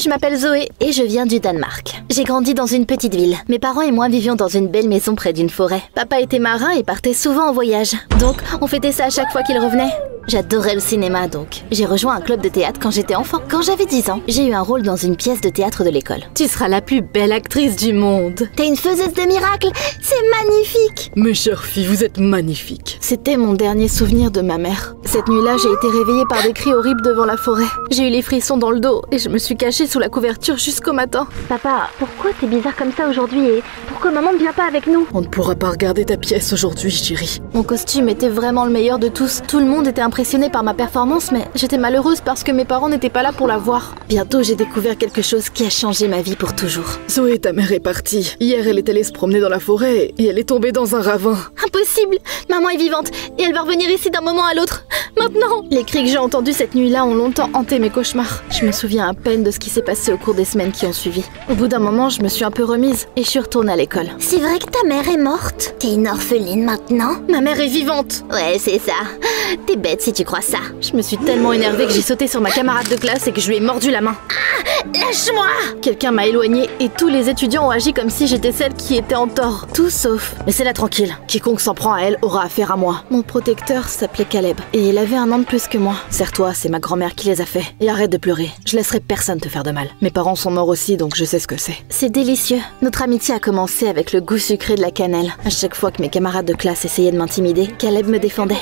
Je m'appelle Zoé et je viens du Danemark. J'ai grandi dans une petite ville. Mes parents et moi vivions dans une belle maison près d'une forêt. Papa était marin et partait souvent en voyage. Donc, on fêtait ça à chaque fois qu'il revenait. J'adorais le cinéma donc. J'ai rejoint un club de théâtre quand j'étais enfant. Quand j'avais 10 ans, j'ai eu un rôle dans une pièce de théâtre de l'école. Tu seras la plus belle actrice du monde. T'es une faiseuse de miracles. C'est magnifique. Mes chères filles, vous êtes magnifiques. C'était mon dernier souvenir de ma mère. Cette nuit-là, j'ai été réveillée par des cris horribles devant la forêt. J'ai eu les frissons dans le dos et je me suis cachée sous la couverture jusqu'au matin. Papa, pourquoi t'es bizarre comme ça aujourd'hui et pourquoi maman ne vient pas avec nous? On ne pourra pas regarder ta pièce aujourd'hui, chérie. Mon costume était vraiment le meilleur de tous. Tout le monde était impressionné par ma performance, mais j'étais malheureuse parce que mes parents n'étaient pas là pour la voir. Bientôt, j'ai découvert quelque chose qui a changé ma vie pour toujours. Zoé, ta mère est partie. Hier, elle est allée se promener dans la forêt et elle est tombée dans un ravin. Impossible! Maman est vivante et elle va revenir ici d'un moment à l'autre. Maintenant! Les cris que j'ai entendus cette nuit-là ont longtemps hanté mes cauchemars. Je me souviens à peine de ce qui s'est passé au cours des semaines qui ont suivi. Au bout d'un moment, je me suis un peu remise et je suis retournée à l'école. C'est vrai que ta mère est morte? T'es une orpheline maintenant? Ma mère est vivante! Ouais, c'est ça. T'es bête si tu crois ça. Je me suis tellement énervée que j'ai sauté sur ma camarade de classe et que je lui ai mordu la main. Lâche-moi! Quelqu'un m'a éloignée et tous les étudiants ont agi comme si j'étais celle qui était en tort. Tout sauf. Laissez-la tranquille. Quiconque s'en prend à elle aura affaire à moi. Mon protecteur s'appelait Caleb et il avait un an de plus que moi. Serre-toi, c'est ma grand-mère qui les a faits. Et arrête de pleurer. Je laisserai personne te faire de mal. Mes parents sont morts aussi donc je sais ce que c'est. C'est délicieux. Notre amitié a commencé avec le goût sucré de la cannelle. À chaque fois que mes camarades de classe essayaient de m'intimider, Caleb me défendait.